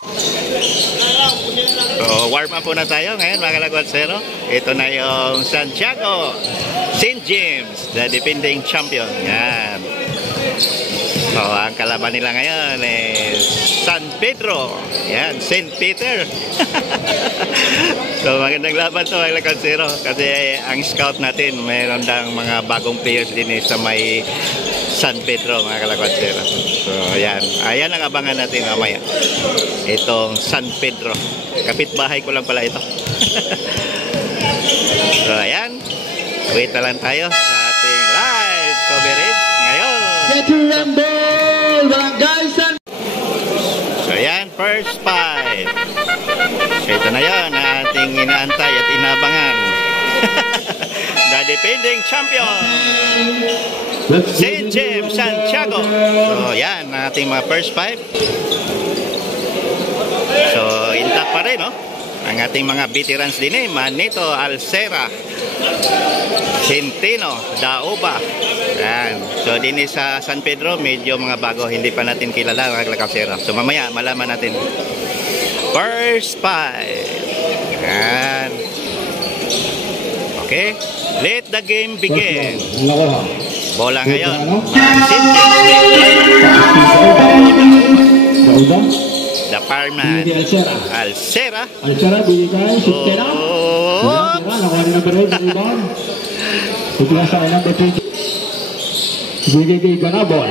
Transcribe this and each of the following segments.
So, warm up na tayo ngayon mga kalagwatsero. Ito na yung Santiago St. James, the defending champion. Yan. So, ang kalaban nila ngayon is San Pedro. Yan, St. Peter. So, magandang laban to mga kalagwatsero. Kasi ang scout natin, mayroon dang mga bagong players din sa may San Pedro mga kalagwatsero. So, ayan. Ayan ang abangan natin mamaya. Itong San Pedro. Kapitbahay ko lang pala ito. So, ayan. Wait na lang tayo sa ating live coverage ngayon. So, ayan. First five. So, ito na yun. Ating inaantay at inabangan. The defending champion, St. James Santiago. So, yan. Ating mga first five. So, intact pa rin, no? Ang ating mga veterans din eh. Manito, Alcera, Centeno, Daoba. Yan. So, din sa San Pedro, medyo mga bago. Hindi pa natin kilala mga kalagwatsero. So, mamaya, malaman natin. First five. Yan. Okay. Let the game begin. Bola ngayon. The fireman. Alcera. Alcera binigay Centeno. Nakuha ni number 8 rebound. Putula sa number 20. Binigay kay Ganabol.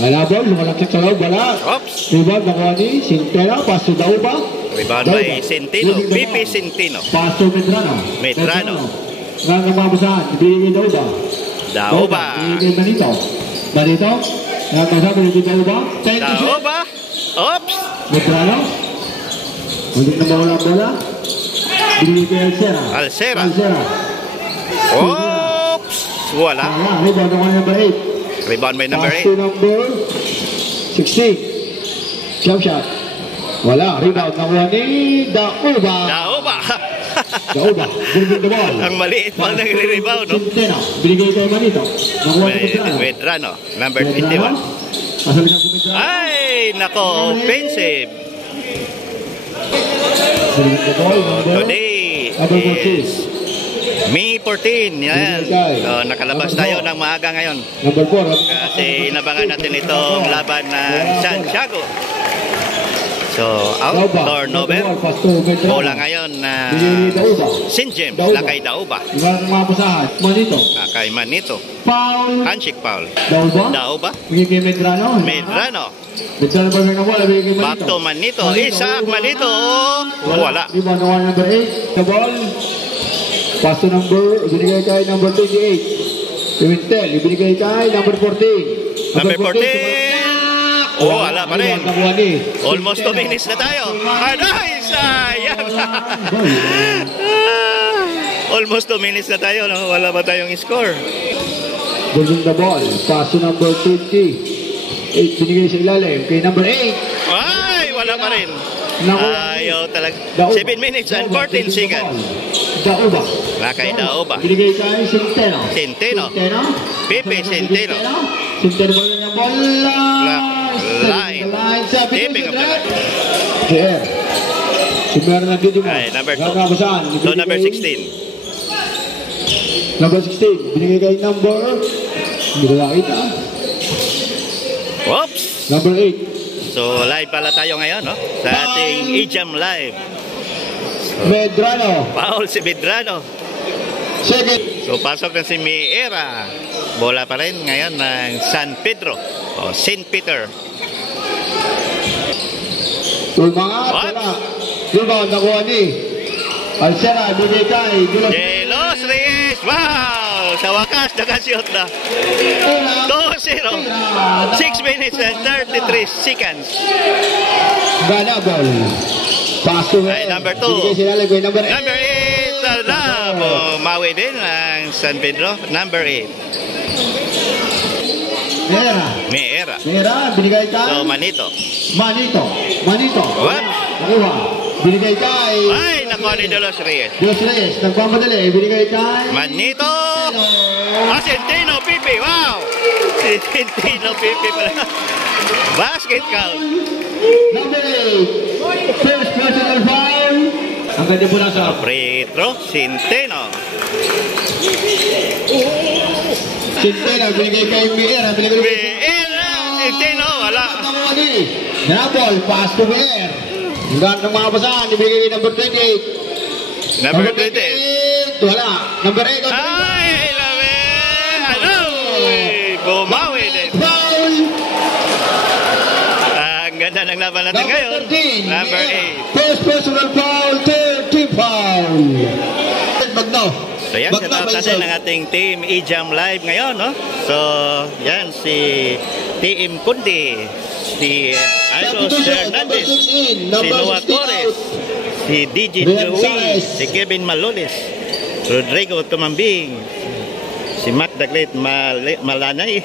Ganabol, lumalakit sa loob. Wala. Rebound nakuha ni Centeno. Paso Dauba. Rebound by Centeno. Pipi Centeno. Paso Medrano. Medrano. Ngayon mabasahan. Binigay Dauba. Daoba. Binigay Manito. Manito. Ngayon mabasahan. Binigay Dauba. Daoba. Oops. Medrano. Hindi na mawala bola. Binigay Alcera. Alcera. Alcera. Oops. Wala. Rebound nakuha ni number 8. Rebound by number 8. Pass to number 16. Jump shot. Wala. Rebound nakuha ni Daoba. Daoba. Daoba. Binigay the ball. Ang maliit pang nagre-rebound, no? Centeno. Binigay kay Manito. Nakuha ni Medrano. Medrano. Number 21. Kasalikan si Medrano. Ay, nako. Offensive. Binigay the ball. Today is May 14. Yan. So, nakalabas tayo ng maaga ngayon. Number 4. Kasi inabangan natin itong laban ng Santiago. So, out or Nobel. Bola ngayon na St. James na kay Daoba. Manito. Kay Manito. Foul. Handshake foul. Daoba. Binigay Medrano. Medrano. Medrano pa rin na bola. Binigay Manito. Back to Manito. Isaac Manito. Wala. Rebound nakuha number 8. The ball. Pass to number. Binigay kay number 28. Pimentel. Binigay kay number 14. Number 14. Oh, wala pa rin. Almost 2 minutes na tayo. Ay, sayang. Almost 2 minutes na tayo. No? Wala pa tayong score. Holding the ball. Pass to number 20. 8 binigay sa ilalim. Kay number 8. Ay, wala pa rin. Ayaw talaga. 7 minutes and 14 seconds. Daoba. Kay Daoba. Binigay kay Centeno. Centeno. Pepe Centeno. Centeno ba yung bola? Line. Taping of the line. Here. Si Merna Didimo. Ay, number 2. So, number 16. Number 16. Binigay kay number. Hindi ko nakita. Whoops. Number 8. So, live pala tayo ngayon, no? Sa ating E-Jam Live. Medrano. Foul si Medrano. Second. So, pasok na si Miera. Bola pa rin ngayon ng San Pedro. O, St. Peter. Tulmangat. Wala. Rebound nakuha ni Alcera. Binigay kay De Los Reyes. Wow! Sa wakas, nakashoot na. 2-0. 6 minutes and 33 seconds. Ganabol. Pass to number 2. Number 8. Mawi din ang San Pedro. Number 8. Meera. Binigay kay So, Manito. What? Nakuha. Binigay kay ay, nakuha ni De Los Reyes. Nagpamadali. Binigay kay Manito. Centeno Pipi. Wow! Centeno Pipi pala. Basket count. Number 8. Maganda po lang sa Free throw, Centeno. Centeno, binigay kay Mier. Centeno, wala. Nabol, pass to Mier. Hanggang ng mga basahan, ibigay kay number 28. Number 28. Wala. Number 8. Ay, labi. Ano? Bumawi din. Foul. Ang ganda ng laban natin ngayon. Number 8. First personal foul, 30 foul. Magno. So yan, shout out natin ng ating Team E-Jam Live ngayon, no? So, yan, si Team Kundi, si Airos Hernandez, si Noah Torres, si DJ Luis, si Kevin Malones, Rodrigo Tumambing, si Matt Daglit Malanay,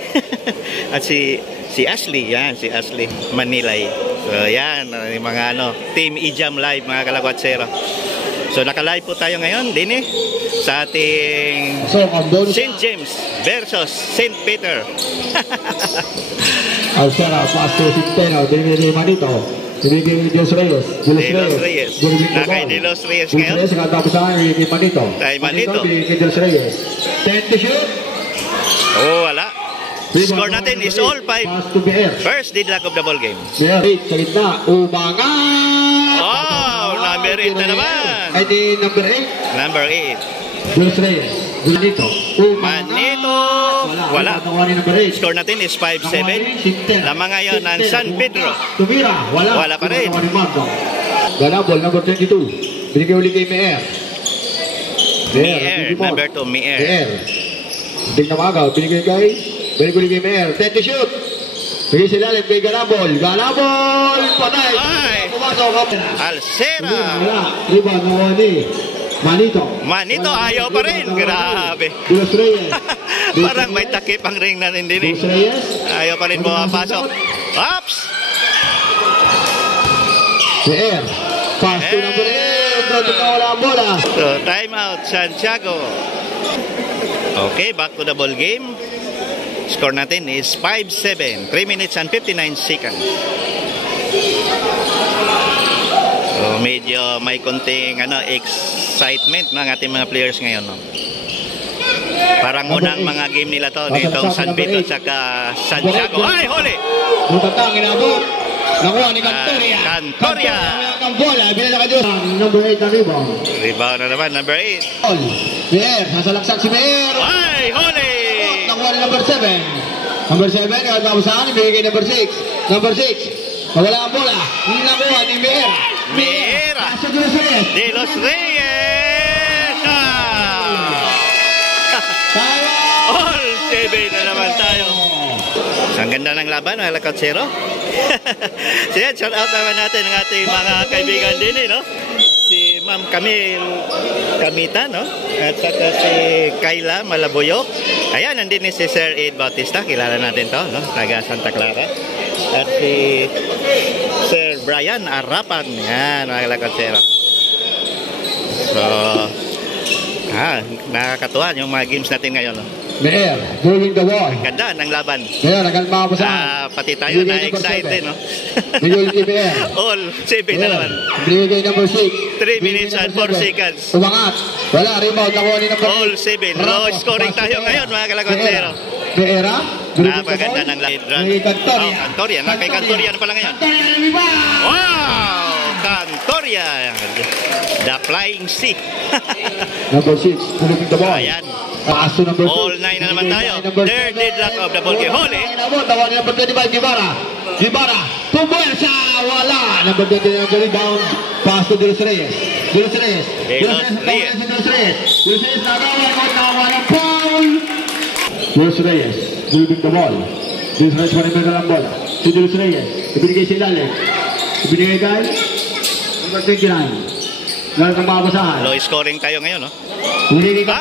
at si Ashley, yan, si Ashley Manilay. So, yan, yung mga Team E-Jam Live, mga kalagwatsero. So naka-live po tayo ngayon din sa ating St. James versus St. Peter. Alcera, pass to Centeno, binigay Manito. Binigay De Los Reyes. Nakay De Los Reyes ngayon. De Los Reyes, katapusan, binigay Manito. Kay Manito. Binigay De Los Reyes. 10 to shoot. Oh, wala. Score natin is all 5. Pass to BR. First deadlock of the ball game. BR, sa gitna, umangat. Oh, number 8 na naman. Ay di number 8. Number 8. De Los Reyes. Manito. Manito. Wala. Score natin is 5-7. Lamang ngayon ng San Pedro. Tumira. Wala pa rin. Galabol, number 22. Binigay uli kay Mier. Mier, number 2, Mier. Mier. Hindi na magaw. Binigay uli kay Mier. 10 to shoot. Bigay sila lalim kay Galabol. Galabol! Patay! Ay! Pumasok. Alcera! Wala. Rebound na wani. Manito, ayaw pa rin. Grabe. De Los Reyes. Parang may takip ang ring natin din. De Los Reyes. Ayaw pa rin pumapasok. Ops! Mier. Pass to number 8. Dito na wala ang bola. So, time out, Santiago. Okay, back to the ball game. Score natin is 5-7. 3 minutes and 59 seconds. So, medyo may konting excitement ng ating mga players ngayon. No? Parang unang mga game nila to dito San Vito at Santiago. Ay, huli! Mutatang inabot. Nakuha ni Cantoria. Cantoria. Ang bola. Binala ka Diyos. Number 8 na rebound. Rebound na naman, number 8. Mier. Nasalaksak si Mier. Ay, huli! Nakuha ni number 7. Number 7. Kagawasan. Ibigay number 6. Number 6. Wala ang bola. Nakuha ni Mier. Mier. De Los Reyes. All 7 na naman tayo. Ang ganda ng laban, mga Lakatsero. So yan, shout out naman natin ng ating mga kaibigan din, no? Si Ma'am Camille Camita, no? At saka si Kayla Malaboyok. Ayan, nandun si Sir Ed Bautista. Kilala natin to, no? Taga Santa Clara. At si Sir Brian Arapan. Yan, mga Lakatsero. So, nakakatuwa yung mga games natin ngayon, no? Mier, moving the ball. Ganda ng laban. Mier, nagal mga pasahan. Pati tayo na-excited, no? Bigay kay Mier. All 7 na naman. Bigay number 6. 3 minutes and 4 seconds. Umangat. Wala, rebound. Nakuha ni number 8. All 7. Low scoring tayo ngayon, mga Kalagwantero. Miera. Napaganda ng run. Cantoria. Cantoria. Kay Cantoria na pala ngayon. Wow! Cantoria. The Flying C. Number 6. Moving the ball. Ayan. Paso number 2. All 9 na naman tayo. Third deadlock of the ball game. Huli. Tawa ni number 25, Gibara. Pumwersa. Wala. Number 29 ang rebound. Pass to De Los Reyes. De Los Reyes nagawa ng foul. De Los Reyes. Moving the ball. De Los Reyes manibig na lang bola. Si De Los Reyes. Ibinigay si Lale. Ibinigay kay number 29. Lahat ng babasahan. Low scoring tayo ngayon, no? Ibinigay kay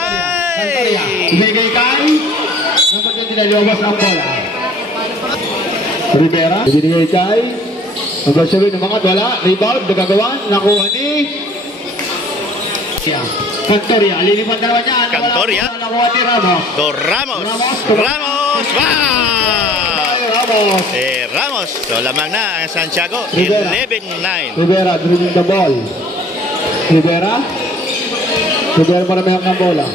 Cantoria. Ibinigay kay number 29. Luwas ang bola. Rivera. Ibinigay kay number 7. Umangat. Wala. Rebound. Nagagawan. Nakuha ni Cantoria. Lilipat na naman yan. Cantoria. Nakuha ni Ramos. Ramos. Ramos. So lamang na ang Santiago. 11-9. Rivera dribbling the ball. Rivera. Rivera para may ang bola.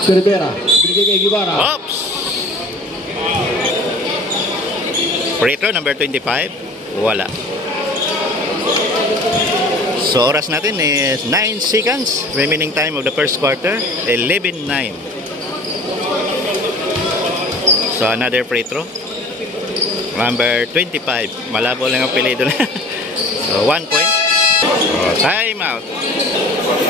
Si Rivera. Binigay kay Guevara. Oops! Free throw number 25. Wala. So oras natin is 9 seconds. Remaining time of the first quarter. 11-9. So another free throw. Number 25. Malabo lang ang pili doon. So 1 point. So, time out.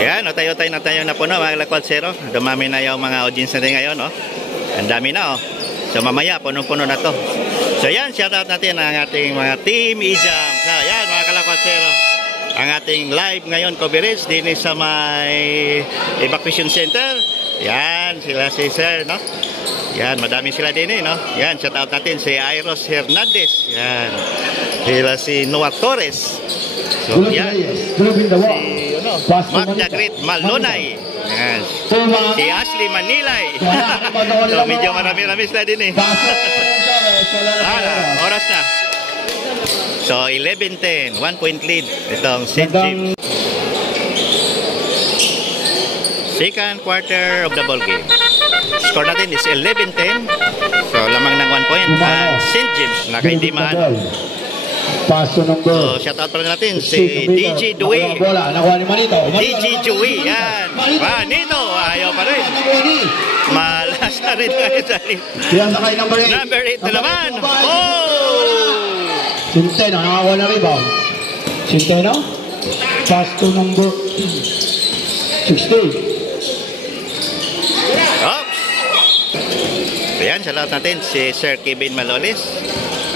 Yan, tayo-tayo na po, no, mga Lakwal Zero. Dumami na yung mga audience natin ngayon, no. Ang dami na, oh. So mamaya, punong-puno na to. So yan, shoutout natin ang ating mga team E-Jam. So yan, mga Lakwal Zero. Ang ating live ngayon coverage din sa may evacuation center. Yan, sila si Sir, no. Yan, madami sila din, no. Yan, shoutout natin si Iros Hernandez. Yan. Sila si Noah Torres. So yan. Si Magda Great Malonay. Yan. Si Ashley Manilay. So medyo marami-rami sila din, oras na. So 11-10, 1 point lead itong St. James. Second quarter of the ball game. Score natin is 11-10. So lamang ng 1 point. St. James nakaindimaan. Paso number. So shoutout pala natin si DJ Dewey. DJ Dewey, yan. Manito, ayaw pa rin. Malas na rin number 8 na naman. Oh! Centeno, nakakuha na rebound. Centeno. Pass to number 16. Oops! Ayan, shoutout natin si Sir Kevin Malolis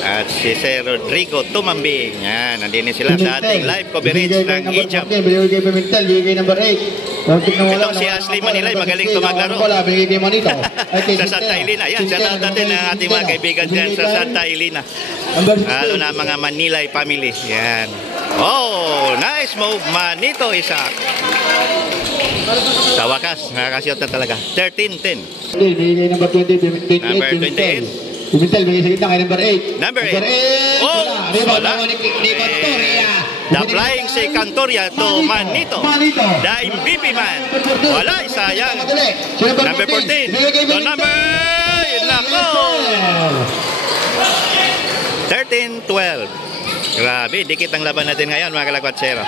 at si Sir Rodrigo Tumambing. Yan, nandini sila sa ating live coverage ng E-Jam. Binigay Pimentel, binigay number 8. Itong si Ashley Manilay, magaling tumaglaro. Sa Santa Elena. Yan, shoutout natin ang ating mga kaibigan dyan sa Santa Elena. Lalo na mga Manilay family. Yan. Oh, nice move. Manito Isaac. Sa wakas, nakakasyot na talaga. 13-10. Binigay number 20, Number 28. Pimentel, binigay sa gitna kay number 8. Number 8. Oh, wala. The flying si Cantoria to Manito. The MVP man. Wala, sayang. Number 14. To number... Nako! 13-12. Grabe, dikit ang laban natin ngayon, mga Kalakwatsero.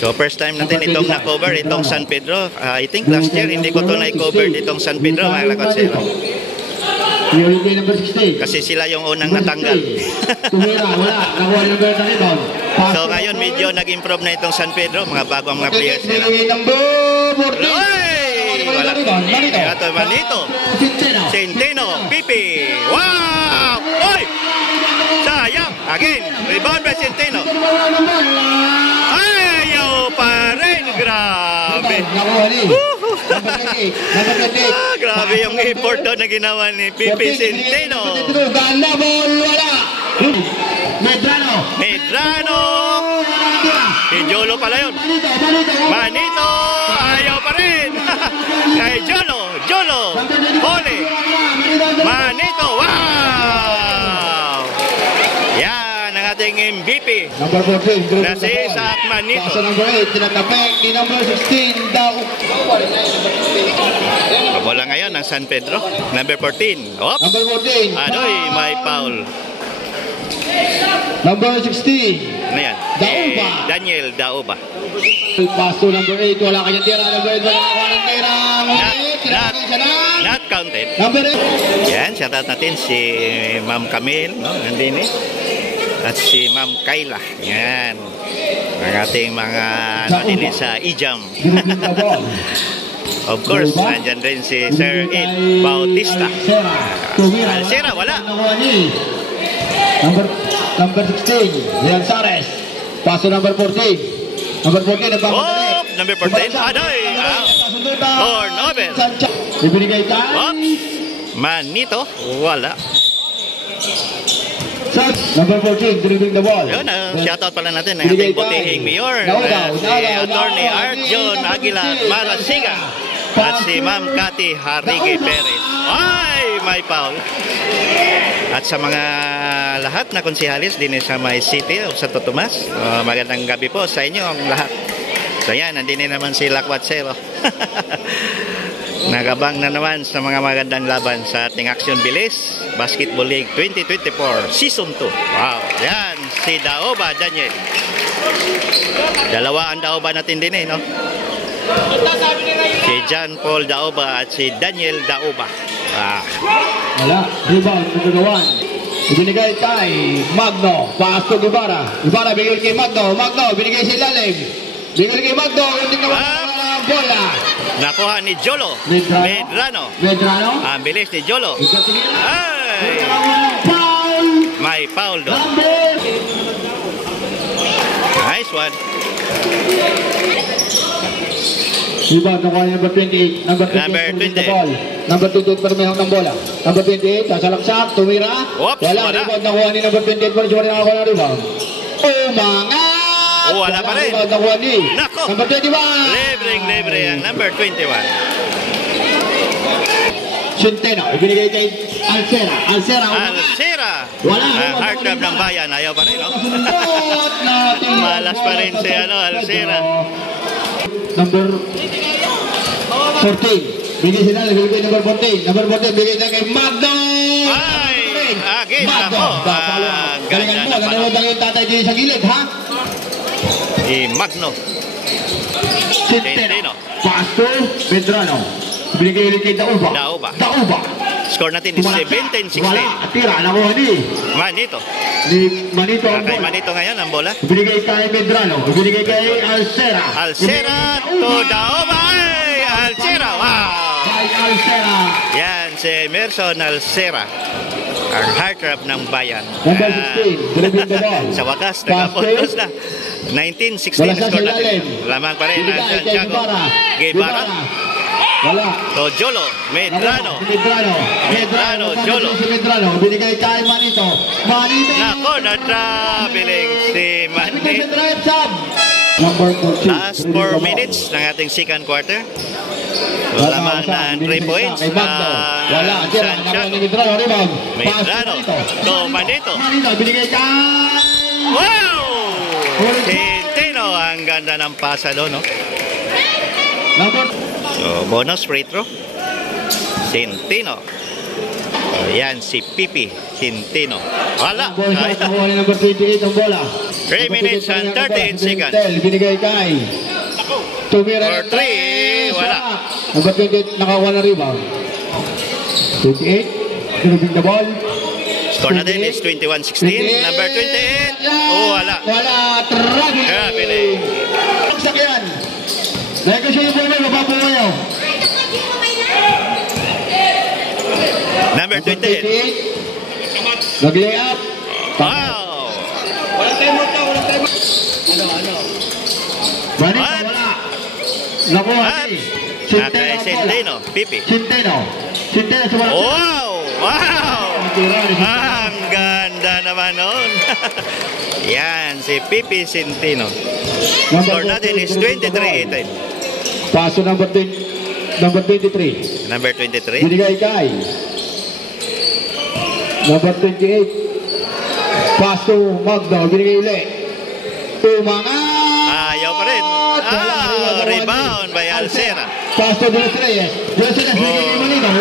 So first time natin itong na-cover, itong San Pedro. I think last year hindi ko ito na-cover itong San Pedro, mga Kalakwatsero. Kasi sila yung unang natanggal. So ngayon medyo nag-improve na itong San Pedro, mga bagong mga players nila. Wala. Ito, Manito. Centeno, Pipi. Wow! Oy! Sayang. Again, rebound by Centeno. Ayaw pa rin. Grabe. Grabe yung effort doon na ginawa ni Pipi Centeno. Medrano. Jolo pala yun. Manito. Ayaw pa rin. Kay Jolo. Hole. Manito. Wow. Yan ang ating MVP. Number 14. Na si Isaac Manito. Paso number 8. Tinatapik ni number 16. Daw. Bola ngayon ng San Pedro. Number 14. Oops. Number 14. Adoy, may foul. Number 16. Ano yan? Dauba. Daniel Dauba. Paso number 8. Wala kanyang tira. Number 8. Wala kanyang tira. Not counted. Number 8. Yan, shoutout natin si Ma'am Camille, no? Nandini. At si Ma'am Kayla. Yan. Ang ating mga nandini sa E-Jam. Of course, nandyan rin si Sir Ed Bautista. Alcera, wala. Number 16, Leon Sares. Paso number 14. Number 14, oh, number 14. Adoy. Turnover. Ibinigay ka. Manito, wala. Number 14, dribbling the ball. Yun, shoutout pala natin ang ating butihing mayor. Si Attorney Arjon Aguilar Marasiga. At si Ma'am Cathy Harrique Perez. Ay, may foul. At sa mga lahat na konsihalis din sa may City of Santo Tomas, magandang gabi po sa inyo ang lahat. So So yan, nandun na naman si Lakwatsero. Nagabang na naman sa mga magandang laban sa ating Action Bilis Basketball League 2024 Season 2. Wow, yan, si Daoba Daniel. Dalawa ang Daoba natin din no? Si John Paul Daoba at si Daniel Daoba. Wala, rebound, nagagawan. Ibinigay kay Magno, pass to Ibarra. Ibarra bigay kay Magno, Magno binigay sa ilalim. Bigay kay Magno, hindi naman ang bola. Nakuha ni Jolo. Medrano. Ang bilis ni Jolo. Ay! May foul doon. Nice one. Rebound, nakuha ni number 28. Number 28. Number 28 para may hang ng bola. Number 28, sasalaksak, tumira. Oops, wala. Rebound, nakuha ni number 28 para siya nakakuha ng rebound. Umangat! Wala pa rin. Rebound, nakuha ni Nako. number 21. Libre ang number 21. Centeno, ibinigay kay Alcera. Alcera. Wala. Ang heartthrob ng bayan. Ayaw pa rin, no? Malas pa rin si Alcera. Number 14. Bigay sila, bigay kay number 14. Number 14, bigay na kay Magno. Ay! Again, Magno. ako. Galingan mo, galingan mo yung tatay dito sa gilid, ha? Magno. Centeno. Pasto, Medrano. Binigay ulit kay Daoba. Score natin is 17-16. Wala, tira, nakuha ni Manito. Manito ang Kay bola. Manito ngayon ang bola. Binigay kay Medrano. Binigay kay Alcera. Alcera to Daoba. Ay! Alcera. Wow! Kay Alcera. Yan, si Emerson Alcera. Ang heartthrob ng bayan. Number 16. Dribbling the ball. Sa wakas, nakapuntos na. 19-16 Wala siya score sa natin. ilalim. Lamang pa rin ang Binigay kay Santiago. Guevara. Wala. To Jolo. Medrano. Jolo. Medrano. Binigay kay Manito. Nako, na-traveling si Manito. Number 14. Last 4 minutes ng ating second quarter. Lamang na 3 points. Wala. Santiago. Medrano. To Manito. Binigay kay... Wow! Centeno, ang ganda ng pasa doon, no? So, bonus free throw. Centeno. So, yan, si Pipi Centeno. Wala. Number 28 ang bola. 3 minutes and 38 seconds. Binigay kay Tumira. For 3, wala. Number 28, nakakuha na rebound. 28, dribbling the ball. Score natin is 21-16. Number 28. Oh, wala. Traveling. Sakyan. Negosyo yung bola, mapapumayo. Number 28. Nag-lay up. Wow! Walang time out. What? Wala. Nakuha ni Kay Centeno. Pipi. Centeno sa wala. Wow! Wow! Ang ganda naman nun. Yan, si Pipi Centeno. Score natin is 23-18. Paso number 23. Number 23. Binigay kay number 28. Paso Magno. Binigay ulit. Ayaw pa rin. Rebound by Alcera. Paso de los Reyes.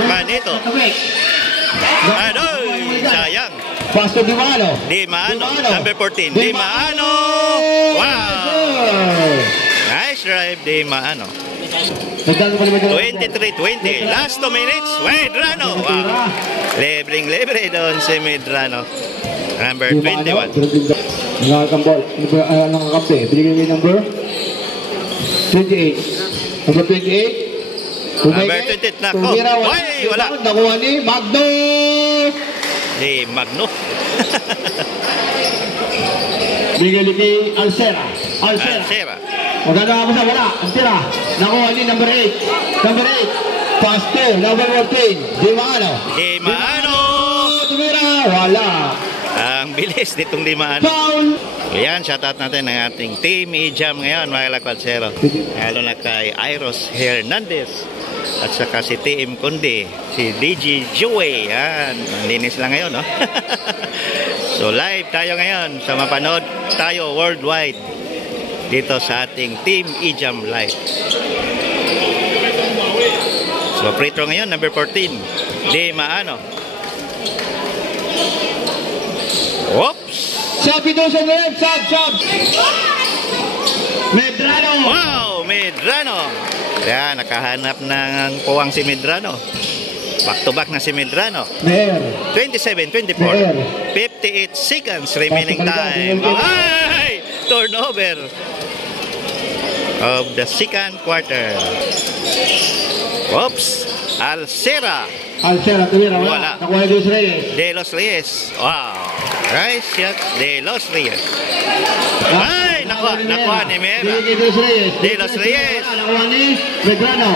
Manito. Sayang. Paso Di Maano. Di Maano. Number 14. Di Maano. Wow. Nice drive, Di Maano. 23-20. Last 2 minutes. Medrano. Wow. Libre doon si Medrano. Number 21. Nakakampi. Binigay kay number 28. Number 28. Number 28. Nako. Ay, wala. Nakuha ni Magno. Di Magno. Binigay kay Alcera. Maganda ako sa wala. Ang tira. Nakuha ni number 8. Number 8. Pass to. Number 14. Di Maano. Tumira. Wala. Ang bilis nitong Di Maano. Foul. Ayan, shoutout natin ng ating team e-jam ngayon, mga Lakwatsero. Lalo na kay Iros Hernandez. At saka si TM Kundi, si DG Joey. Yan, ang linis lang ngayon, no? So live tayo ngayon sa mapanood tayo worldwide. dito sa ating Team Ijam Live. So, free throw ngayon, number 14. Di Maano. Oops! Sabi doon sa left, sub. Medrano. Wow! Medrano. Yan, nakahanap ng puwang si Medrano. Back to back na si Medrano. Mer. 27-24. 58 seconds remaining time. Ay! Turnover of the second quarter. Oops! Alcera. Tumira, Wala. Nakuha ni Los Reyes. De Los Reyes. Wow! Nice shot. De Los Reyes. Ay! Nakuha ni Mera. De Los Reyes. Nakuha ni Medrano.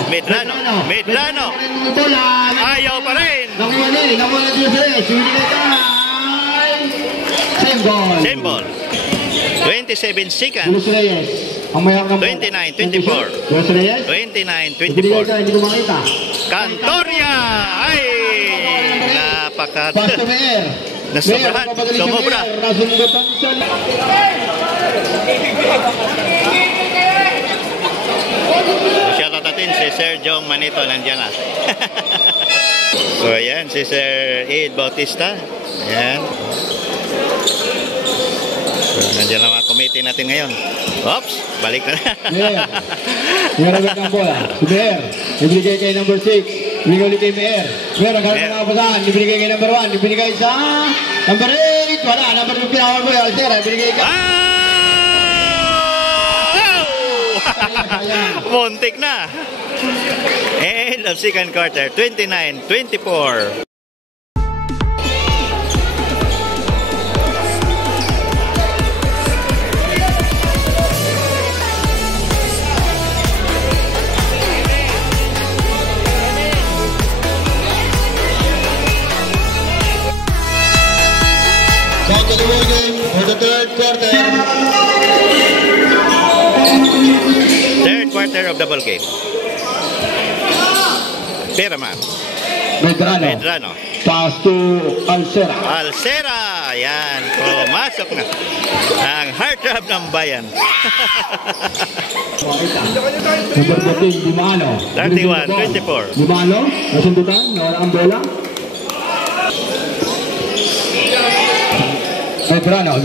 Ayaw pa rin. Nakuha ni Los Reyes. Same ball. 27 seconds. Los Reyes. Ang mayang 29-24. Los Reyes. 29-24. Hindi ko makita. Cantoria! Ay! Pasto Mer. Nasobrahan. Sumobra. Nasunggatan siya. Shoutout natin si Sir Jong Manito. Nandiyan na. So, ayan. Si Sir Ed Bautista. Ayan. So, nandiyan na mga committee natin ngayon. Oops! Balik na. Mer. Meron ng bola. Si Mer. Ibigay kay number 6. Ibigay ulit kay Mer. Mer, ang kanya mga kapasahan. Ibigay kay number 1. Ibigay sa number 8. Wala. Number 2 pinawal mo yung Alcera. Ibigay kay... Muntik na. End of second quarter. 29-24. Back to the ball game for the third quarter. Third quarter of the ball game. Peraman. Medrano. Pass to Alcera. Alcera. Yan. Pumasok na. Ang heartthrob ng bayan. Number 14, Dimano. 31-24. Dimano. Nasundutan. Nawala ang bola. Medrano,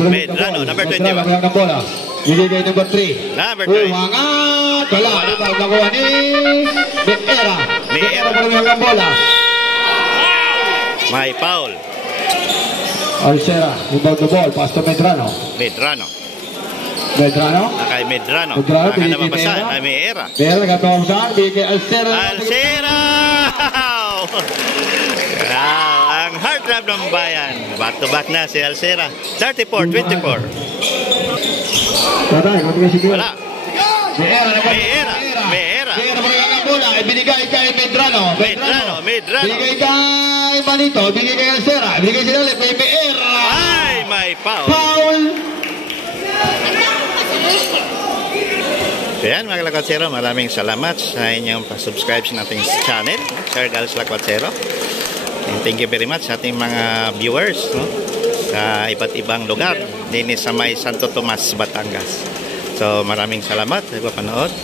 number 21. Medrano, bola. Ibigay number 3. Number 3. Umangat. Wala. Rebound nakuha ni Meera. Meera pa rin ang bola. May foul. Alcera, rebound the ball. Pass to Medrano. Medrano. Nakay Medrano. Baka napapasan. Ay, Meera. Meera, nagkatawasan. Bigay Alcera. Alcera! Wow! Ang heartthrob ng bayan. Back to back na si Alcera. 34-24. Wala. Meera pa rin ang bola. Ibinigay kay Medrano. Ibigay kay Manito. Ibigay kay Alcera. Ibigay sila ulit kay Meera. Ay, may foul. So yan mga Lakwatsero, maraming salamat sa inyong pa-subscribe sa ating channel, Sir Gals Lakwatsero. And thank you very much sa ating mga viewers, no, sa iba't ibang lugar din sa may Santo Tomas, Batangas. So maraming salamat sa panonood.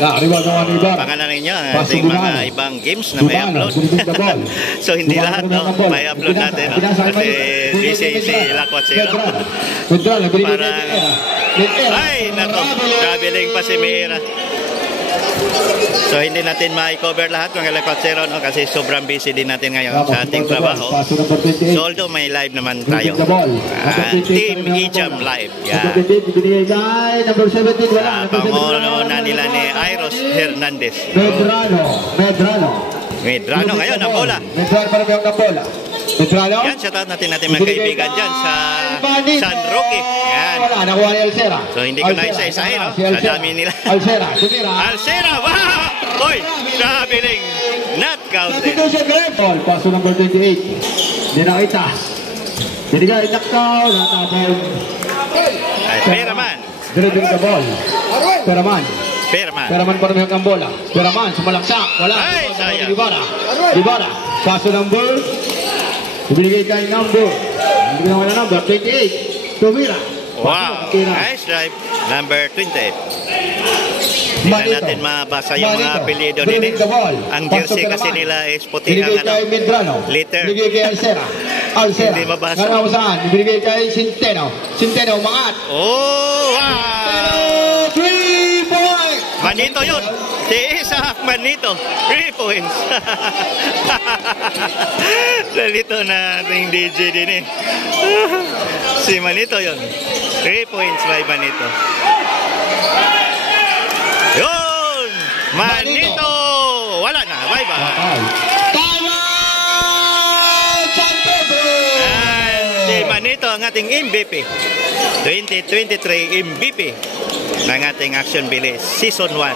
Pangalan ninyo ang ating mga ibang games na may upload. So hindi lahat, no, may upload natin, no? Kasi busy si Lakwatsero. Parang ay, nato, traveling pa si Meera. So hindi natin ma-cover lahat mga Lakwatsero, no? Kasi sobrang busy din natin ngayon sa ating trabaho. So although may live naman tayo, Team Ijam Live. Yan. Panguna nila ni Iros Hernandez. Medrano ngayon ang bola. Yan, shoutout natin mga kaibigan dyan sa San Roque. Yan. So hindi ko na isa-isahin, no? Sa dami nila. Alcera, wow! Hoy, traveling, not counted. Paso number 28. Dinakita. Binigay, naktaw, natapon. Ay, Peraman. Dribbling the ball. Peraman pa rin ang bola. Peraman, sumalaksak. Wala. Ay, sayang. Ibarra. Paso number. Ibinigay kay number. Hindi na wala number. 28. Tumira. Wow, nice drive. Number 28. Hindi na natin mabasa yung mga apelyido nila. Ang jersey kasi nila is puti ang liter. Binigay kay Alcera. Alcera. Hindi mabasa. Nganaw saan? Binigay kay Centeno. Centeno, umangat. Oh, wow! 3 points! Manito yun. Si Isaac Manito. 3 points. Lalito na ating DJ din eh. Si Manito yun. 3 points by Manito. Yun! Manito! Wala na. Bye-bye. Tama! Santo! Si Manito ang ating MVP. 2023 MVP ng ating Action Bilis Season 1.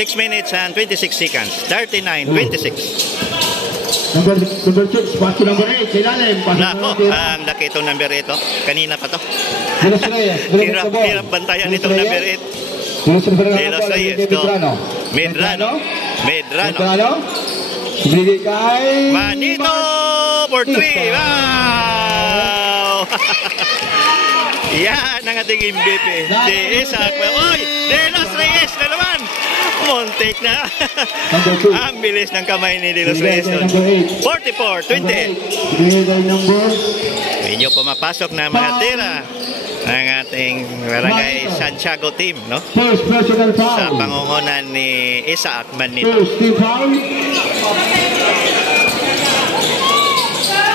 6 minutes and 26 seconds. 39-26. Number 6, pass to number 8. Ilalim. Nako, ang laki itong number 8. Kanina pa to. Hirap bantayan itong number 8. Delos Reyes. Medrano. Ibigay kay Manito for 3. Wow! Yan ang ating MVP. Si Isaac. Oy! Delos Reyes na naman! Montek na. Ang bilis ng kamay ni Delos Reyes. 44-28. Medyo pumapasok na mga tira ng ating Barangay Santiago team, no? Sa pangungunan ni Isaac Manito.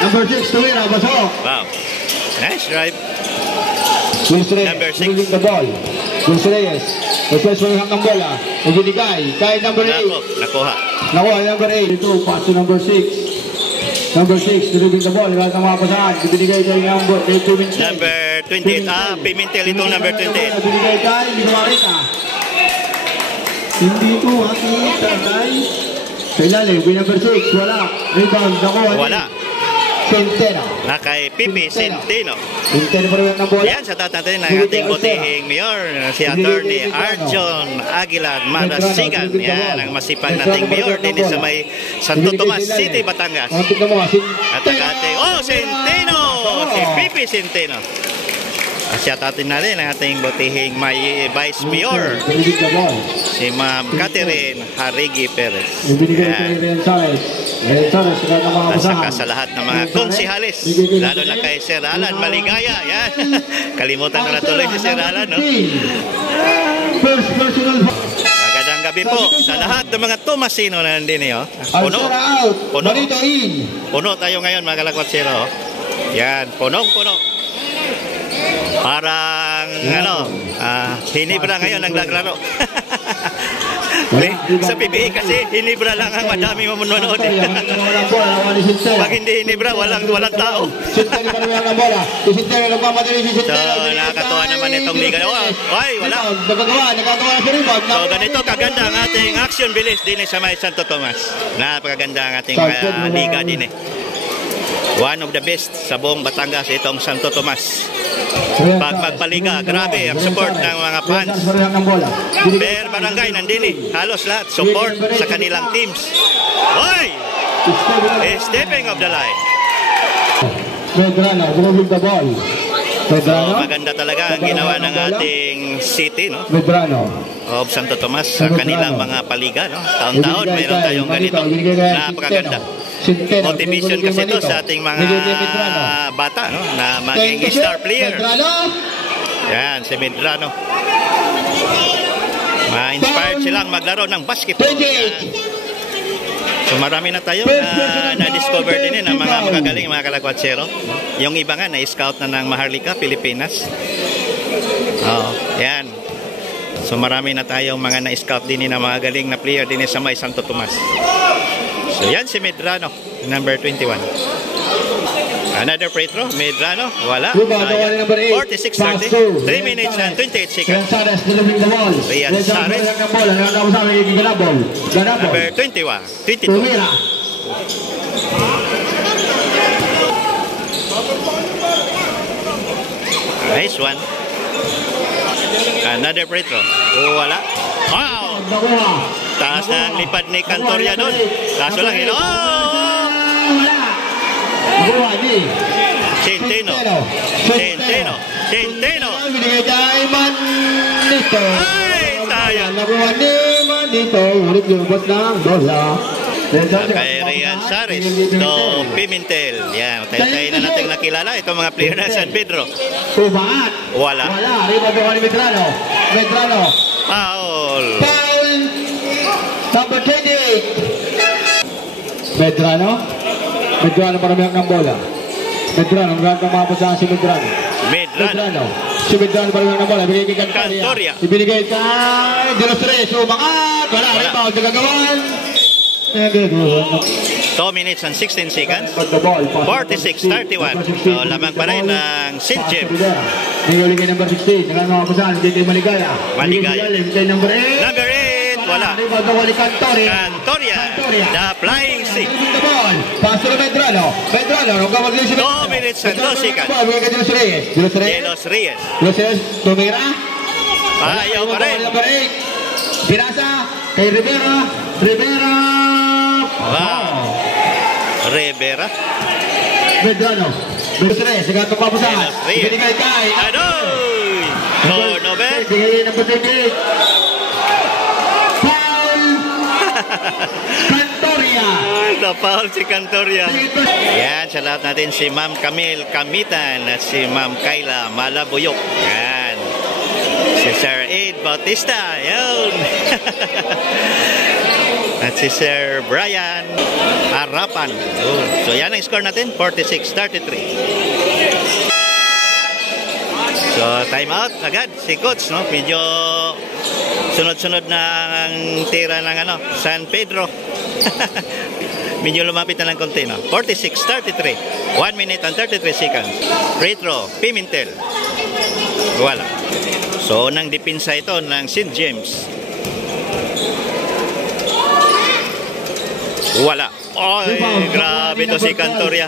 Number 6, Tuwira, Basok. Wow. Nice drive. Number 6. Moving the ball. Dulce Reyes. Request for ng bola. Ibinigay. Kay number 8. Nakuha. Nakuha, number 8. Ito, pass to number 6. Number 6, moving the ball. Lahat ng mga pasahan. Ibinigay kay number 8. Number 28. Pimentel itong number 28. Ibinigay kay, hindi ko makita. Hindi ko makita kay ilalim. Number 6, wala. Rebound, nakuha. Wala. Centeno. Na kay Pipi Centeno. Centeno pa rin ng bola. Yan sa tatantin ng ating butihing mayor, si Attorney Arjon Aguilar Madasigan. Yan ang masipag nating mayor din sa may Santo Tomas City, Batangas. At ang ating, Centeno! Si Pipi Centeno. Siya tatin na rin ang ating butihing may Vice Mayor, si Ma'am Catherine Harigi Perez. At saka sa lahat ng mga konsihalis, lalo na kay Sir Alan Maligaya. Yan. Kalimutan ko na tuloy si Sir Alan, no? Magandang gabi po sa lahat ng mga Tomasino na nandini, oh. Puno tayo ngayon, mga kalakwatsero. Yan, punong-puno. Parang Hinebra ngayon ang naglaro. Sa PBA kasi Hinebra lang ang madami mamunood. Pag hindi Hinebra, walang tao. So nakakatuwa naman itong liga. Ay, wala. So ganito kaganda ang ating Action Bilis din sa may Santo Tomas. Napakaganda ang ating liga din eh. One of the best sa buong Batangas itong Santo Tomas. Pagpaliga, grabe ang support ng mga fans. Per barangay nandini, halos lahat support sa kanilang teams. Hoy! Stepping of the line. Medrano, moving the ball. So, maganda talaga ang ginawa ng ating city, no? Medrano of Santo Tomas sa kanilang mga paliga, no? Taon-taon mayroon tayong ganito. Napakaganda. Motivation kasi ito sa ating mga bata, no? Na maging star player. Yan, si Medrano. Ma-inspired silang maglaro ng basketball. So marami na tayo na-discover din ng mga magagaling mga kalakwatsero. Yung iba nga na-scout na ng Maharlika, Pilipinas. Yan. So marami na tayong mga na-scout din ng mga galing na player din sa may Santo Tomas. So yan si Medrano, number 21. Another free throw, Medrano, wala. 46-30, 3 minutes and 28 seconds. Rian Sares, number 22. Nice one. Another free throw. Wala. Wow! Nakuha. Taas ng lipad ni Cantoria doon. Kaso lang, oh! Wala. Nakuha ni Centeno. Binigay kay Manito. Ay, sayang. Nakuha ni Manito. Ulit yung bot ng bola. Kay Rian Saris do Pimentel. Yan, tayo-tayo na natin nakilala itong mga player na San Pedro. Umangat. Wala. Rebound ni Medrano. Foul. Number 28. Medrano maramihan ng bola. Medrano, ang gagawin mga pasahan si Medrano. Si Medrano maramihan ng bola. Binigay kay Cantoria. Ibinigay kay De Los Reyes. Umangat. Wala. Rebound. Nagagawan. 2 minutes and 16 seconds. 46-31. So, lamang pa rin ng St. James. Nagawin kay number 16. Nagagawa mga pasahan. Kay Maligaya. Kay number 8. Number 8. Wala. Cantoria. The Flying Sea. Paso na Medrano. 2 minutes and 2 seconds. De Los Reyes. Tumira. Ayaw pa rin. Pirasa. Kay Rivera. Wow. Rivera. Medrano. Sigat ng papasahan. Binigay kay Adoy. Turnover. Number 28. Cantoria. Napaul si Cantoria. Yan, sa lahat natin si Ma'am Camille Kamitan at si Ma'am Kayla Malabuyok. Yan. Si Sir Aid Bautista. Yan. At si Sir Brian Harapan. So yan ang score natin, 46-33. So time out agad si coach, no? Medyo sunod-sunod na ang tira ng San Pedro. Medyo lumapit na lang konti, no? 46-33. 1 minute and 33 seconds. Free throw, Pimentel. Wala. So unang depensa ito ng St. James. Wala. Oy, grabe to si Cantoria.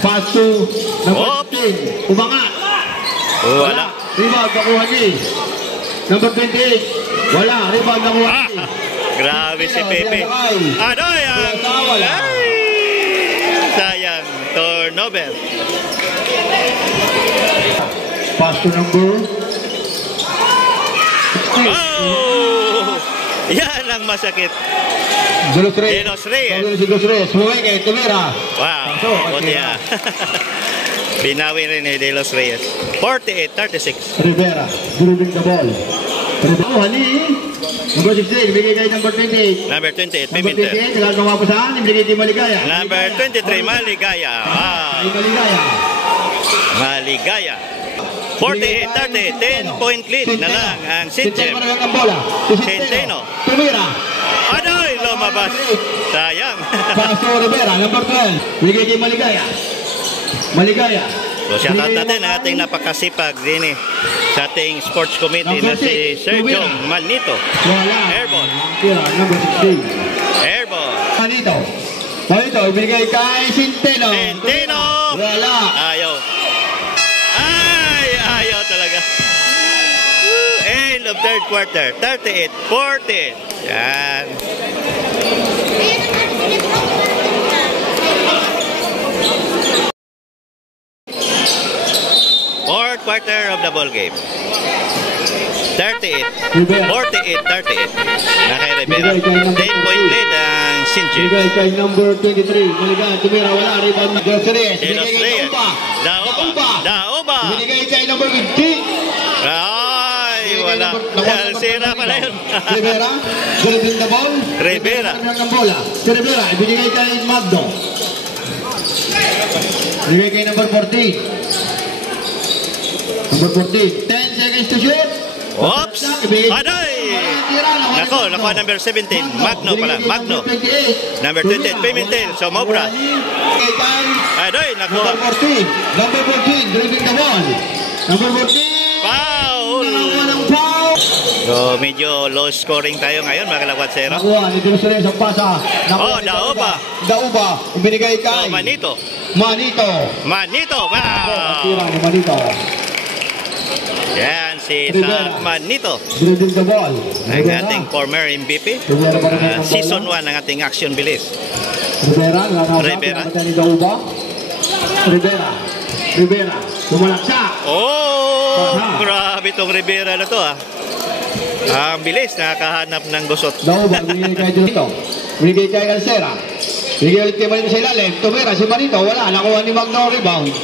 Paso number 15. Umangat. Wala. Rebound nakuha ni number 28. Wala. Rebound nakuha ni. Grabe si Pepe. Adoy ang sayang. Turnover. Paso number 16. Oh! Yan ang masakit. De Los Reyes. Huwag Tumira. Wow. Buti ah. Binawi rin ni De Los Reyes. 48-36. Rivera. Dribbling the ball. Rivera. Number 16. Bigay kay number 28. Number 28. Number Pimentel. 28. Nagagawa pa saan? Bigay kay Maligaya. Number 23. Maligaya. Wow. Maligaya. 48-30. 10-point lead na lang ang St. James. Centeno. Tumira. Adoy, lumabas. Sayang. Paso Rivera, number 12. Bigay kay Maligaya. So shout out natin ang ating napakasipag din sa ating sports committee na si Sir Jong Manito. Airball. Number 16. Airball. Manito, bigay kay Centeno. Wala. Ayaw talaga. End of third quarter. 38-40. Yan. Fourth quarter of the ball game. 48-38. Na kay Rivera. 10-point lead ang St. James. Bigay kay number 23. Maligaya, Tumira, wala. Rebound De Los Reyes. Daoba. Binigay kay number 15. Ay, wala. Sira pala yun. Rivera. Dribbling the ball. Rivera. Si Rivera, binigay kay Magno. Binigay kay number 14. Number 14. 10 seconds to shoot. Oops! Aday! Nako, nakuha number 17. Magno pala. Magno. Number 28. Pimentel. So, Mobra. Aday, nakuha. Number 14. Dribbling the ball. Number 14. Foul! So, medyo low scoring tayo ngayon, mga kalawatsero. Nakuha, ni Dinos Reyes ang pasa. Oh, Daoba. Binigay kay Manito. Manito. Wow! Tira ni Manito. Yan, si Rivera. Manito. Dribbling the ball. Ang ating former MVP. Rivera pa rin ang bola. Season 1 ng ating action bilis. Rivera, Rivera. ni Dauba. Rivera, sumalaksa. Oh, grabe itong Rivera na to ah. Ang bilis, nakakahanap ng gusot. Dauba, binigay kay Dito. Binigay kay Alcera. Binigay ulit kay Manito sa ilalim. Tumira si Manito, wala. Nakuha ni Magno rebound.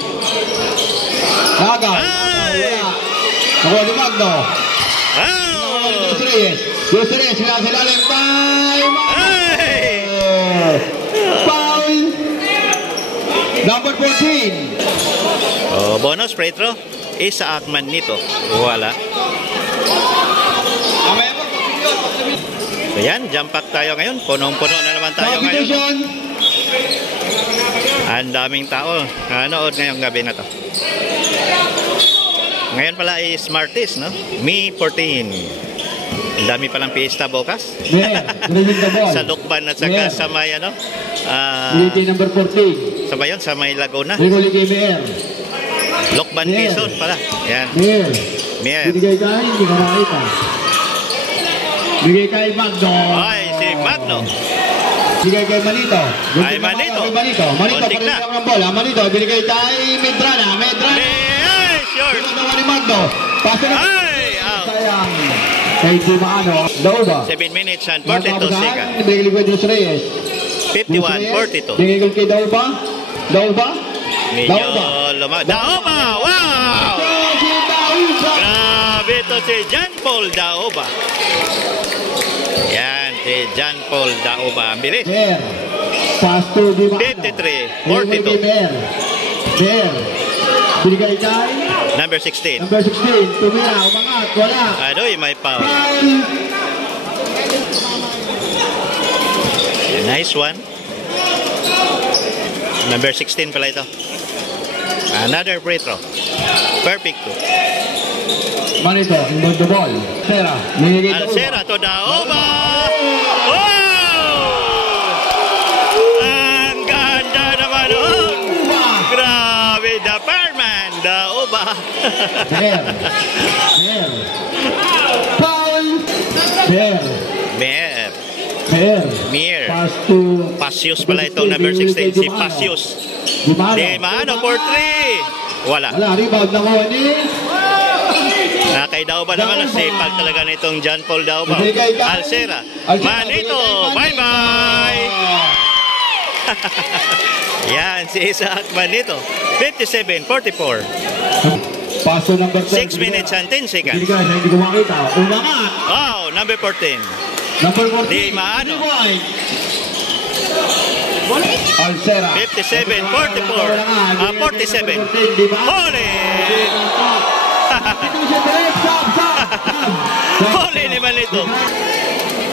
Nagaw. Wala. Nakuha ni Magno. Dos Reyes, sila sa ilalim. Time! Foul! Number 14. Oh, bonus free throw. Isaac Manito. Wala. So yan, jump pack tayo ngayon. Punong-puno na naman tayo ngayon. Ang daming tao. Nanood ngayong gabi na to. Ngayon pala ay Smarties, no? Me 14. Ang dami palang pista bukas. Sa Lukban at saka sa may ano? Number 14. Sa ba yun? Sa may Laguna. Lukban, Quezon pala. Yan. Mier. Binigay kay, hindi ka nakita. Binigay kay Magno. Ay, si Magno. Binigay kay Manito. Ay, Manito. Manito pa rin ang bola. Manito, binigay kay Medrana. Ay, sure. Pinagawa ni Magno. Pasa na. Ay, out. Sayang. Kay Jumano. Dauba. 7 minutes and 42 seconds. Binigay kay Dos Reyes. 51-42. Binigay kay Dauba. Medyo lumag. Daoba! Wow! Grabe ito si John Paul Daoba. Yan, si John Paul Daoba. Ang bilis. Pass to Di Mano. 53-42. Binigay kay Number 16. Number 16. Tumira, umangat, wala. Adoy, may foul. Nice one. Number 16 pala ito. Another free throw. Perfect two. Manito, inbound the ball. Alcera to Daoba. Wow! Ang ganda naman nun. Grabe, the fireman, Daoba. Foul. Mier. Pass to Pasius pala itong number 16. Si Pasius. Di Mano for 3. Wala. Rebound na ko ni Kay Daoba naman ang sipag talaga nitong John Paul Daoba. Alcera. Manito. Bye-bye. Yan, si Isaac Manito. 57-44. Paso number 6 minutes and 10 seconds. Hindi ko makita. Umangat. Oh, number 14. Number 14. Di Mano. Alcera. 57-44. 47. Holy! Holy ni Manito.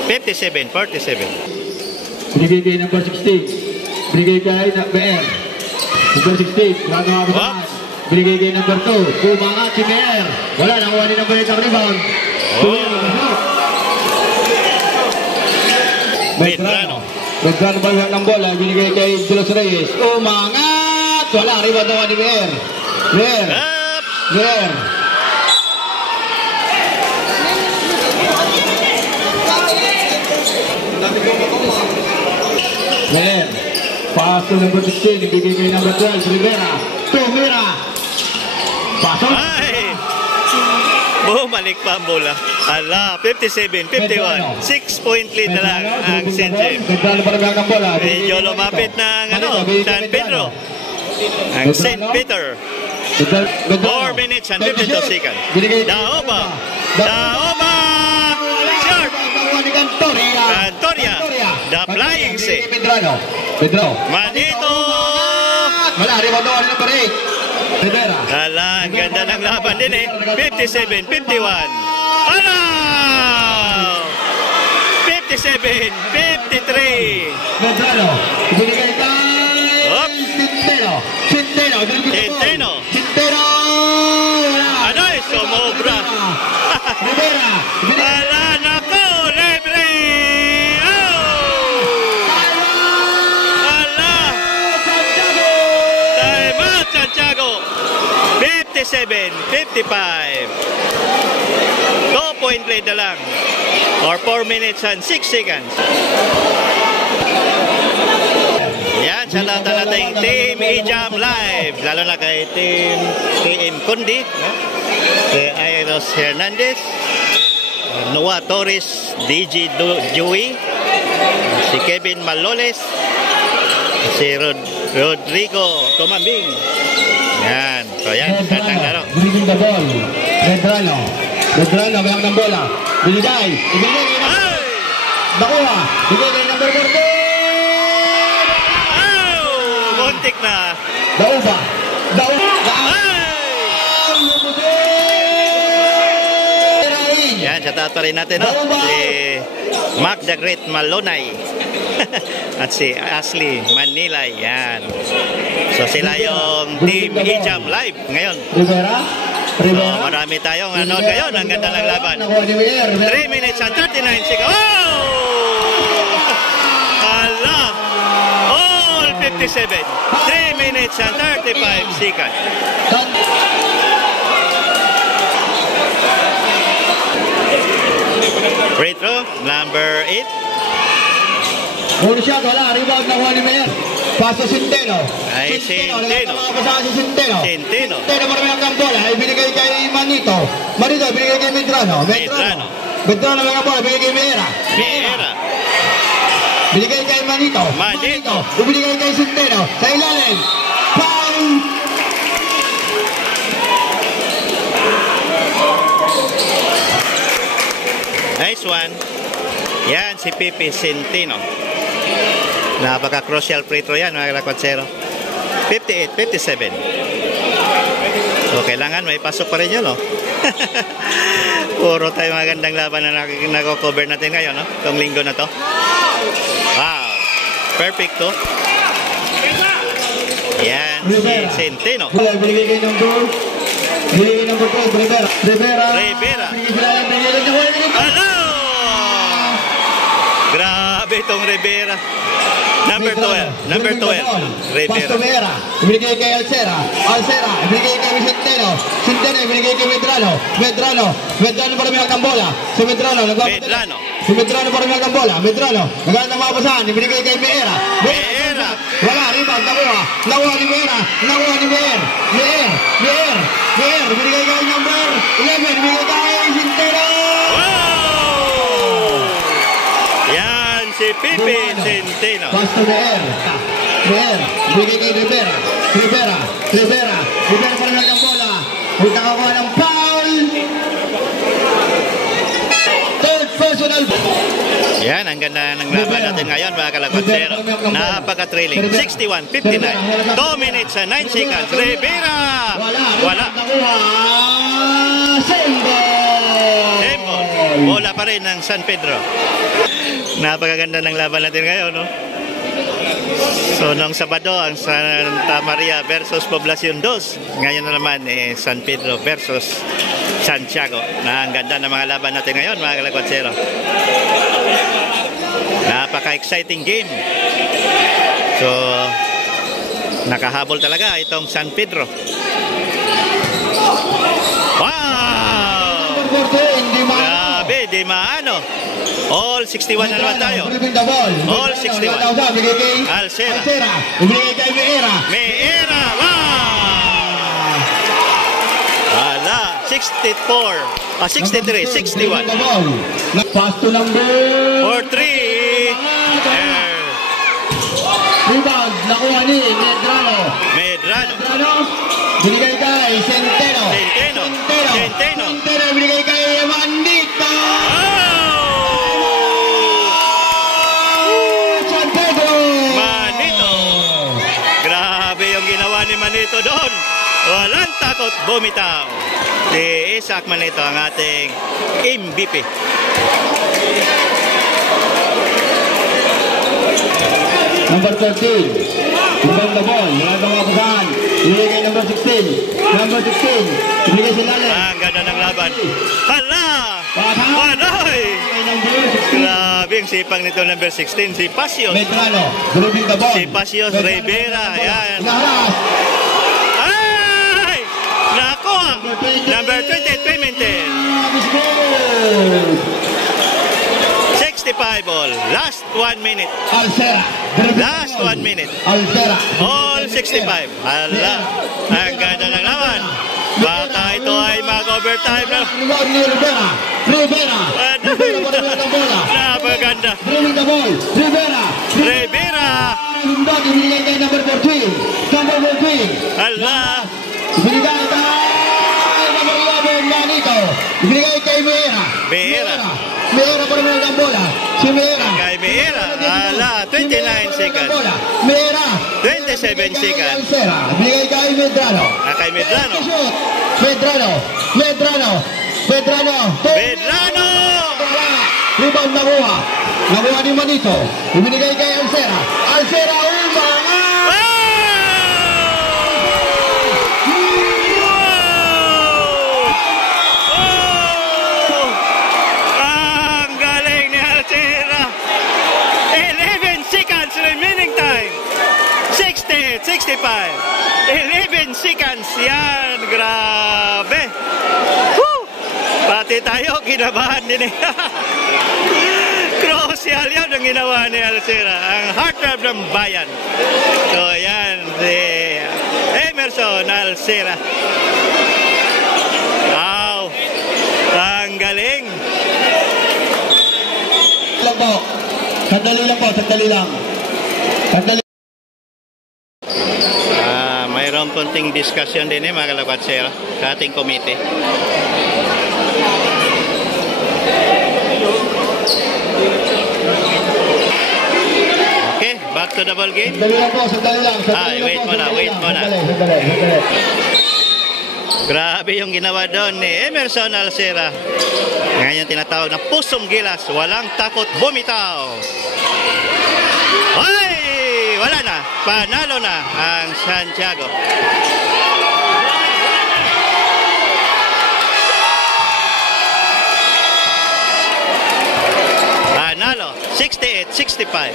57-47. Binigay kay number 16. Binigay kay BR. Number 16. Binigay kay number 2. Umangat si BR. Wala, nakuha ni number 8 ang rebound. Medrano ba ng bola? Binigay kay Dos Reyes. Umangat! Wala, rebound naman ni BR. BR. Paso number 16, ibigay kay number 12, Rivera. Tumira. Paso. Ay! Bumalik pa ang bola. Ala, 57-51. 6-point lead na lang ang St. James. Medyo lumapit ng San Pedro. Ang St. Peter. 4 minutes and 52 seconds. Daoba. Short. Cantoria. The Flying C. Manito. Wala, rebound doon ng break. Ala, ang ganda ng laban din eh. 57-51. Ala! 57-53. Medrano. Binigay kay Centeno. Ano eh, sumobra. Rivera. Ala, nako, libre. Time out, Santiago. 57-55. 2-point lead na lang. Or 4 minutes and 6 seconds. Yan, sa lahat ng ating Team E-Jam Live. Lalo na kay Team TM Kundi, kay Airos Hernandez, Noah Torres, DJ Dewey, si Kevin Maloles, si Rodrigo Tumambing. Yan. So yan, tatang laro. Bringing the ball. Medrano, mayroon ng bola. Binigay. Ibigay. Nakuha. Binigay number 14. Muntik na. Dauba. Yan, sa tato rin natin, no? Si Mark the Great Malonay. At si Ashley Manilay. Yan. So sila yung Team E-Jam Live ngayon. So marami tayong nanood ngayon. Ang ganda ng laban. 3 minutes and 39 seconds. Oh! Hala! All 57. 3 minutes and 35 seconds. Free throw, number 8. Uno shot, wala. Rebound na Juan Imer. Paso Centeno. Ay, Centeno. Centeno. Centeno marami ang bola. Ay, binigay kay Manito. Manito, binigay kay Medrano. Medrano mga bola. Binigay kay Meera. Binigay kay Manito. Binigay kay Centeno. Sa ilalim. Foul. Nice one. Yan, si Pipi Centeno. Napaka-crucial free throw yan, mga kalakwatero. 58-57. So, kailangan may pasok pa rin yun, no? Puro tayo magandang laban na nako-cover natin ngayon, no? Itong linggo na to. Wow. Perfect to. Yan, si Centeno. Binigay number 12, Rivera. Hello! Grabe itong Rivera. Number 12. Rivera. Ibigay kay Alcera. Ibigay kay Centeno. Ibigay kay Medrano para may ang bola. Si Medrano para may ang bola. Maganda ng mapasahan. Ibigay kay Meera. Wala, rebound, nakuha ni Meera. Meera. Ibigay kay number 11. Ibigay kay Centeno. Yan, si Pipi Centeno. Pass to Meera. Ibigay kay Rivera para may ang bola. Nakakuha ng foul. Third personal. Yan, ang ganda ng laban natin ngayon, mga kalakwatero. Napaka-trailing. 61-59. 2 minutes and 9 seconds. Rivera! Wala. Sembo. Bola pa rin ng San Pedro. Napakaganda ng laban natin ngayon, no? So, noong Sabado, ang Santa Maria versus Poblacion 2. Ngayon na naman, San Pedro versus Santiago. Ang ganda ng mga laban natin ngayon, mga kalakwatero. Napaka-exciting game. So, nakahabol talaga itong San Pedro. Wow! Grabe, di maano. All 61 na naman tayo. All 61. Alcera. Ibigay kay Meera. Wow! Wala. 63, 61. Pass to number 4-3. Rebound. Nakuha ni Medrano. Binigay kay Centeno. Binigay kay Manito. San Pedro. Manito. Grabe yung ginawa ni Manito doon. Walang takot, bumitaw. Si Isaac Manito ang ating MVP. Number 13. Rebound the ball. Wala nang mapasahan. Ibigay kay number 16. Ibigay si Lale. Ang ganda ng laban. Hala! Panoy! Grabe ang sipang nito number 16. Si Pasios. Medrano. Dribbling the ball. Si Pasios Rivera. Yan. Ay! Nako! Number 28, Pimentel. 65 all. Last 1 minute. Alcera. Last 1 minute. Alcera. All 65. Hala. Ang ganda ng laban. Baka ito ay mag-overtime na. Rebound ni Rivera. Rivera. Rivera para ng bola. Napaganda. Dribbling the ball. Rivera. Rivera. Rebound ibinigay kay number 14. Number 14. Hala. Ibinigay kay number 11 Manito. Ibinigay kay Meera. Meera. Meera para ng bola. Si Meera. Kay Meera. Hala. 29 seconds. Meera. 27 seconds. Ibinigay kay Medrano. Kay Medrano. Medrano. Medrano. Medrano. Medrano. Rebound nakuha. Nakuha ni Manito. Ibinigay kay Alcera. Alcera umangat. Ang galing ni Alcera. 11 seconds remaining time. 60, 65. 11 seconds. Yan. Grabe. Woo! Pati tayo, kinabahan din eh. Crucial yan ang ginawa ni Alcera. Ang heartthrob ng bayan. So, yan. Si Emerson Alcera. Wow. Ang galing. Sandali lang po. Sandali lang. Sandali. Mayroong konting discussion din mga kalakwatsero sa ating komite. Okay, back to the ball game. Sandali lang po. Sandali lang. Wait muna. Sandali. Grabe yung ginawa doon ni Emerson Alcera. Ngayon tinatawag na pusong gilas, walang takot bumitaw. Ay! Wala na. Panalo na ang Santiago. Panalo. 68-65.